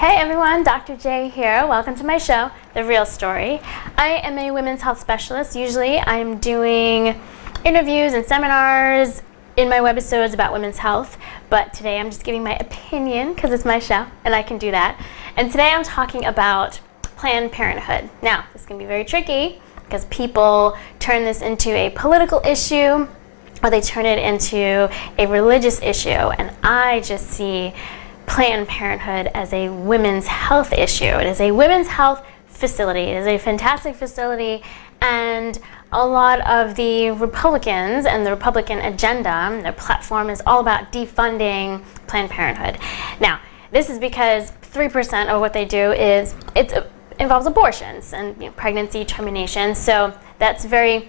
Hey everyone, Dr. J here. Welcome to my show, The Real Story. I am a women's health specialist. Usually I'm doing interviews and seminars in my webisodes about women's health, but today I'm just giving my opinion because it's my show and I can do that. And today I'm talking about Planned Parenthood. Now, this can be very tricky because people turn this into a political issue or they turn it into a religious issue, and I just see Planned Parenthood as a women's health issue. It is a women's health facility. It is a fantastic facility, and a lot of the Republicans and the Republican agenda, their platform is all about defunding Planned Parenthood. Now, this is because 3% of what they do is it involves abortions and pregnancy termination. So that's very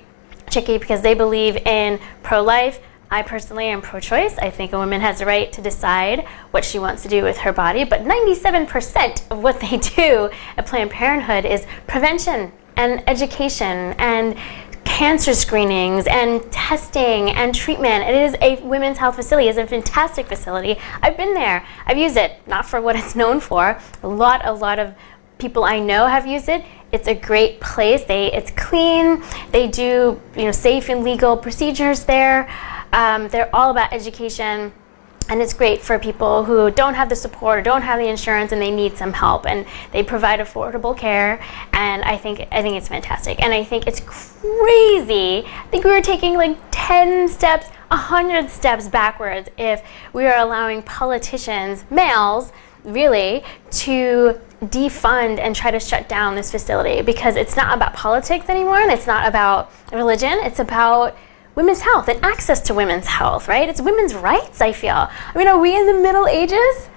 tricky because they believe in pro-life. I personally am pro-choice. I think a woman has the right to decide what she wants to do with her body, but 97% of what they do at Planned Parenthood is prevention and education and cancer screenings and testing and treatment. It is a women's health facility. It's a fantastic facility. I've been there. I've used it, not for what it's known for. A lot of people I know have used it. It's a great place. It's clean. They do safe and legal procedures there. They're all about education, and it's great for people who don't have the support or don't have the insurance and they need some help, and they provide affordable care, and I think it's fantastic. And I think it's crazy. I think we were taking like 10 steps, 100 steps backwards if we are allowing politicians, males, really, to defund and try to shut down this facility, because it's not about politics anymore, and it's not about religion. It's about women's health and access to women's health, right? It's women's rights, I feel. I mean, are we in the Middle Ages?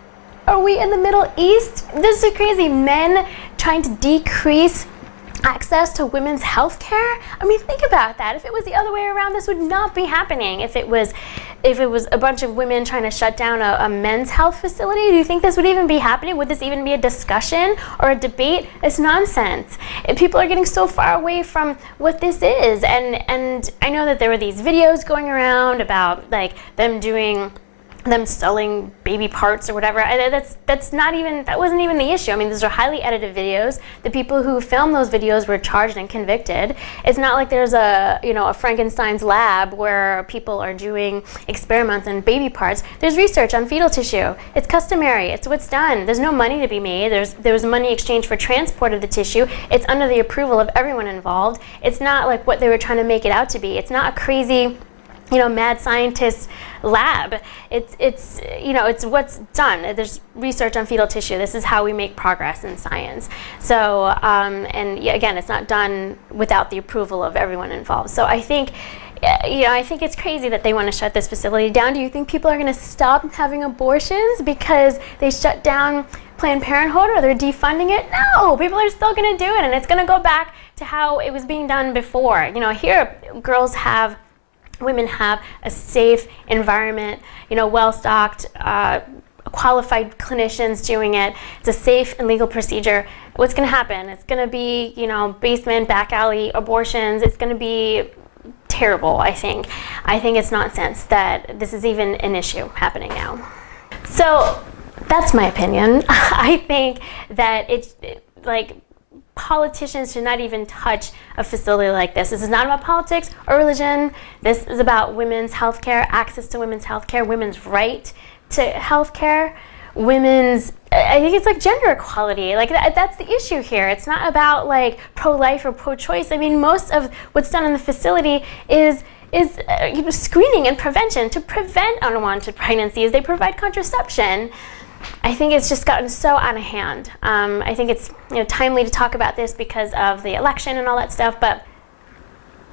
Are we in the Middle East? This is crazy. Men trying to decrease access to women's health care? I mean, think about that. If it was the other way around, this would not be happening. If it was a bunch of women trying to shut down a men's health facility, do you think this would even be happening? Would this even be a discussion or a debate? It's nonsense. People are getting so far away from what this is. And I know that there were these videos going around about like them selling baby parts or whatever. That wasn't even the issue. I mean, those are highly edited videos. The people who filmed those videos were charged and convicted. It's not like there's a Frankenstein's lab where people are doing experiments on baby parts. There's research on fetal tissue. It's customary. It's what's done. There's no money to be made. There was money exchanged for transport of the tissue. It's under the approval of everyone involved. It's not like what they were trying to make it out to be. It's not a crazy mad scientist lab. It's what's done. There's research on fetal tissue. This is how we make progress in science. So, again, it's not done without the approval of everyone involved. So I think it's crazy that they want to shut this facility down. Do you think people are going to stop having abortions because they shut down Planned Parenthood or they're defunding it? No, people are still going to do it, and it's going to go back to how it was being done before. Here, women have a safe environment, well-stocked, qualified clinicians doing it. It's a safe and legal procedure. What's going to happen? It's going to be, basement, back alley abortions. It's going to be terrible, I think. I think it's nonsense that this is even an issue happening now. So that's my opinion. I think that politicians should not even touch a facility like this. This is not about politics or religion. This is about women's health care, access to women's health care, women's right to health care, I think it's like gender equality. Like that's the issue here. It's not about like pro-life or pro-choice. I mean, most of what's done in the facility is screening and prevention to prevent unwanted pregnancies. They provide contraception. I think it's just gotten so out of hand. I think it's timely to talk about this because of the election and all that stuff, but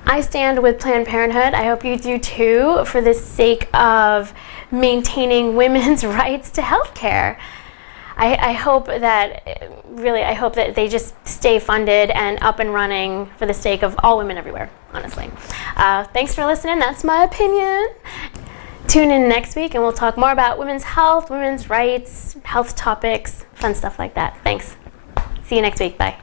I stand with Planned Parenthood. I hope you do too, for the sake of maintaining women's rights to health care. I hope that they just stay funded and up and running for the sake of all women everywhere, honestly. Thanks for listening. That's my opinion. Tune in next week and we'll talk more about women's health, women's rights, health topics, fun stuff like that. Thanks. See you next week. Bye.